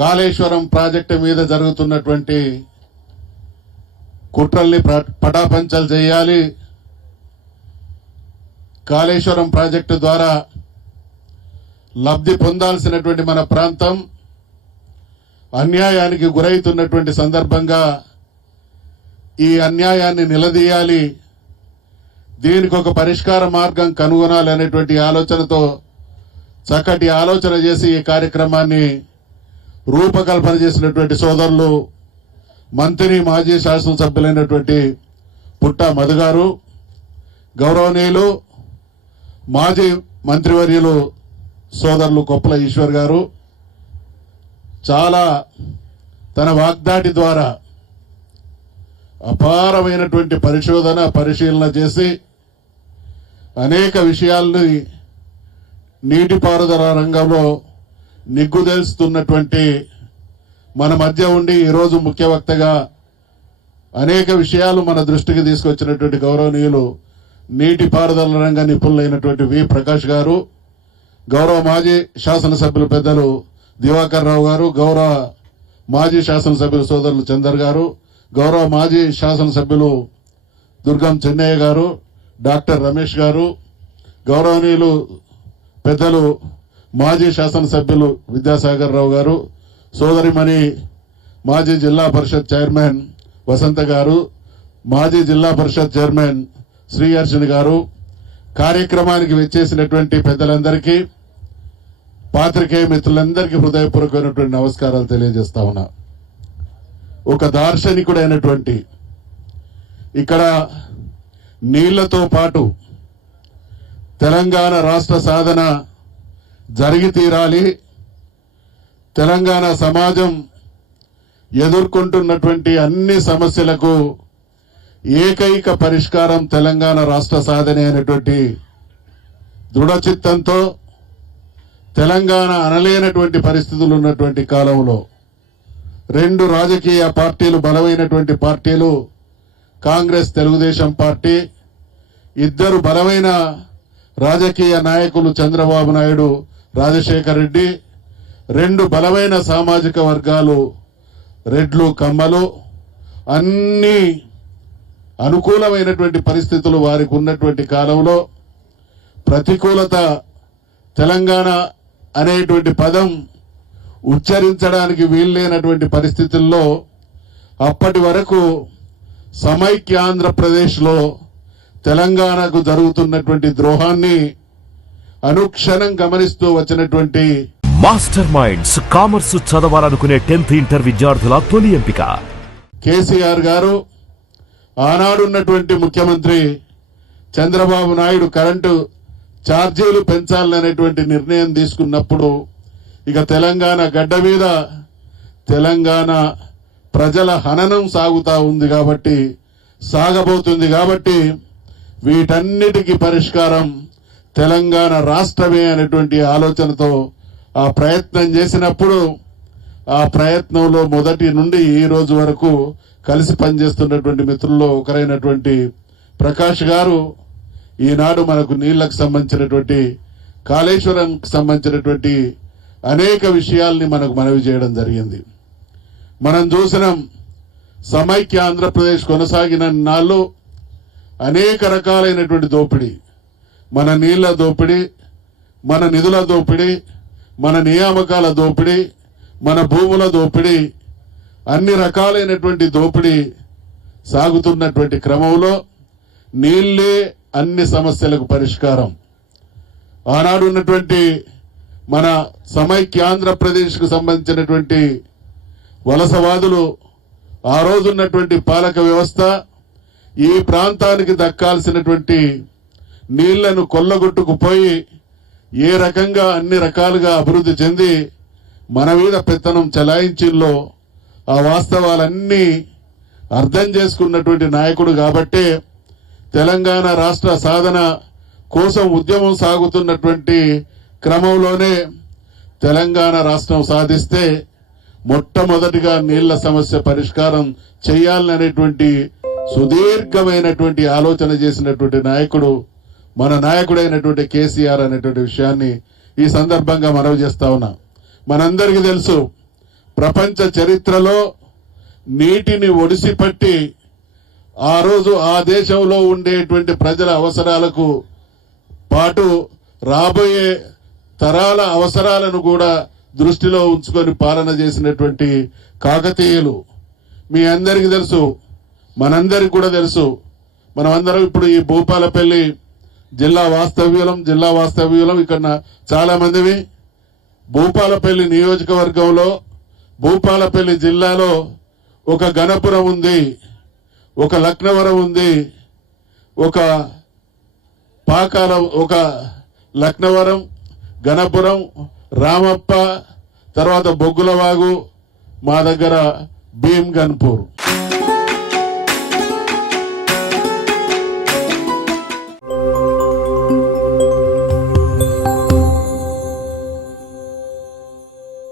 Kaleshwaram project మీద జరుగుతున్నటువంటి కుట్రల్ని పటాపంచలు చేయాలి. కాళేశ్వరం ప్రాజెక్టు ద్వారా లబ్ధి పొందాల్సినటువంటి మన ప్రాంతం అన్యాయానికి గురవుతున్నటువంటి సందర్భంగా ఈ అన్యాయాన్ని నిలదీయాలి, దీనికి ఒక పరిష్కార మార్గం కనుగొనాలి అనేటువంటి ఆలోచనతో చక్కటి ఆలోచన చేసి ఈ కార్యక్రమాన్ని రూపకల్పన చేసినటువంటి సోదరులు మంత్రి మాజీ శాసనసభ్యులైనటువంటి పుట్ట మధు గారు, గౌరవనీయులు మాజీ మంత్రివర్యులు సోదరులు కొప్పుల ఈశ్వర్ గారు చాలా తన వాగ్దాటి ద్వారా అపారమైనటువంటి పరిశీలన చేసి అనేక విషయాల్ని నీటిపారుదల రంగంలో నిగ్గుదేల్స్తున్నటువంటి మన మధ్య ఉండి ఈరోజు ముఖ్య వక్తగా అనేక విషయాలు మన దృష్టికి తీసుకొచ్చినటువంటి గౌరవనీయులు నీటిపారుదల రంగ నిపుణులైనటువంటి వి ప్రకాష్ గారు, గౌరవ మాజీ శాసనసభ్యులు పెద్దలు దివాకర్ రావు గారు, గౌరవ మాజీ శాసనసభ్యులు సోదరులు చందర్ గారు, గౌరవ మాజీ శాసనసభ్యులు దుర్గం చెన్నయ్య గారు, డాక్టర్ రమేష్ గారు, గౌరవనీయులు పెద్దలు మాజీ శాసనసభ్యులు విద్యాసాగర్ రావు గారు, సోదరిమణి మాజీ జిల్లా పరిషత్ చైర్మన్ వసంత గారు, మాజీ జిల్లా పరిషత్ చైర్మన్ శ్రీహర్షిని గారు, కార్యక్రమానికి వచ్చేసినటువంటి పెద్దలందరికీ, పాత్రికేయ మిత్రులందరికీ హృదయపూర్వకమైనటువంటి నమస్కారాలు తెలియజేస్తా ఉన్నా. ఒక దార్శనికుడైనటువంటి ఇక్కడ నీళ్లతో పాటు తెలంగాణ రాష్ట్ర సాధన జరిగి తీరాలి, తెలంగాణ సమాజం ఎదుర్కొంటున్నటువంటి అన్ని సమస్యలకు ఏకైక పరిష్కారం తెలంగాణ రాష్ట్ర సాధనే అనేటువంటి దృఢచిత్తంతో తెలంగాణ అనలేనటువంటి పరిస్థితులు ఉన్నటువంటి కాలంలో రెండు రాజకీయ పార్టీలు, బలమైనటువంటి పార్టీలు, కాంగ్రెస్ తెలుగుదేశం పార్టీ, ఇద్దరు బలమైన రాజకీయ నాయకులు చంద్రబాబు నాయుడు, రాజశేఖర్ రెడ్డి, రెండు బలమైన సామాజిక వర్గాలు రెడ్లు కమ్మలు, అన్ని అనుకూలమైనటువంటి పరిస్థితులు వారికి ఉన్నటువంటి కాలంలో ప్రతికూలత తెలంగాణ అనేటువంటి పదం ఉచ్చరించడానికి వీల్లేనటువంటి పరిస్థితుల్లో అప్పటి వరకు సమైక్య ఆంధ్రప్రదేశ్లో తెలంగాణకు జరుగుతున్నటువంటి ద్రోహాన్ని అనుక్షణం గమనిస్తూ వచ్చినటువంటి మాస్టర్ మైండ్స్ కామర్స్ చదవాలనుకునే 10th ఇంటర్ విద్యార్థుల తొలి ఎంపిక కేసీఆర్ గారు, ఆనాడున్నటువంటి ముఖ్యమంత్రి చంద్రబాబు నాయుడు కరెంటు ఛార్జీలు పెంచాలనేటువంటి నిర్ణయం తీసుకున్నప్పుడు ఇక తెలంగాణ గడ్డ మీద తెలంగాణ ప్రజల హననం సాగబోతుంది కాబట్టి వీటన్నిటికీ పరిష్కారం తెలంగాణ రాష్ట్రమే అనేటువంటి ఆలోచనతో ఆ ప్రయత్నం చేసినప్పుడు ఆ ప్రయత్నంలో మొదటి నుండి ఈ రోజు వరకు కలిసి పనిచేస్తున్నటువంటి మిత్రుల్లో ఒకరైనటువంటి ప్రకాష్ గారు ఈనాడు మనకు నీళ్లకు సంబంధించినటువంటి కాళేశ్వరంకి సంబంధించినటువంటి అనేక విషయాల్ని మనకు మనవి చేయడం జరిగింది. మనం చూసినాం సమైక్య ఆంధ్రప్రదేశ్ కొనసాగిన నాళ్ళు అనేక రకాలైనటువంటి దోపిడీ, మన నీళ్ల దోపిడీ, మన నిధుల దోపిడీ, మన నియామకాల దోపిడీ, మన భూముల దోపిడీ, అన్ని రకాలైనటువంటి దోపిడీ సాగుతున్నటువంటి క్రమంలో నీళ్లే అన్ని సమస్యలకు పరిష్కారం. ఆనాడు ఉన్నటువంటి మన సమైక్య ఆంధ్రప్రదేశ్కు సంబంధించినటువంటి వలసవాదులు, ఆ రోజున్నటువంటి పాలక వ్యవస్థ ఈ ప్రాంతానికి దక్కాల్సినటువంటి నీళ్లను కొల్లగొట్టుకుపోయి ఏ రకంగా అన్ని రకాలుగా అభివృద్ధి చెంది మన మీద పెత్తనం చెలాయించిల్లో ఆ వాస్తవాలన్నీ అర్థం చేసుకున్నటువంటి నాయకుడు కాబట్టే తెలంగాణ రాష్ట్ర సాధన కోసం ఉద్యమం సాగుతున్నటువంటి క్రమంలోనే తెలంగాణ రాష్ట్రం సాధిస్తే మొట్టమొదటిగా నీళ్ల సమస్య పరిష్కారం చేయాలనేటువంటి సుదీర్ఘమైనటువంటి ఆలోచన చేసినటువంటి నాయకుడు మన నాయకుడైనటువంటి కేసీఆర్ అనేటువంటి విషయాన్ని ఈ సందర్భంగా మనవి చేస్తా ఉన్నా. మనందరికీ తెలుసు ప్రపంచ చరిత్రలో నీటిని ఒడిసిపట్టి ఆ రోజు ఆ దేశంలో ఉండేటువంటి ప్రజల అవసరాలకు పాటు రాబోయే తరాల అవసరాలను కూడా దృష్టిలో ఉంచుకొని పాలన చేసినటువంటి కాకతీయులు మీ అందరికీ తెలుసు, మనందరికి కూడా తెలుసు. మనమందరం ఇప్పుడు ఈ భూపాలపల్లి జిల్లా వాస్తవ్యులం ఇక్కడ చాలా మందివి. భూపాలపల్లి నియోజకవర్గంలో భూపాలపల్లి జిల్లాలో ఒక గణపురం ఉంది, ఒక లక్నవరం ఉంది, ఒక లక్నవరం, గణపురం, రామప్ప, తర్వాత బొగ్గులవాగు, మా దగ్గర భీమ్ గన్పూర్.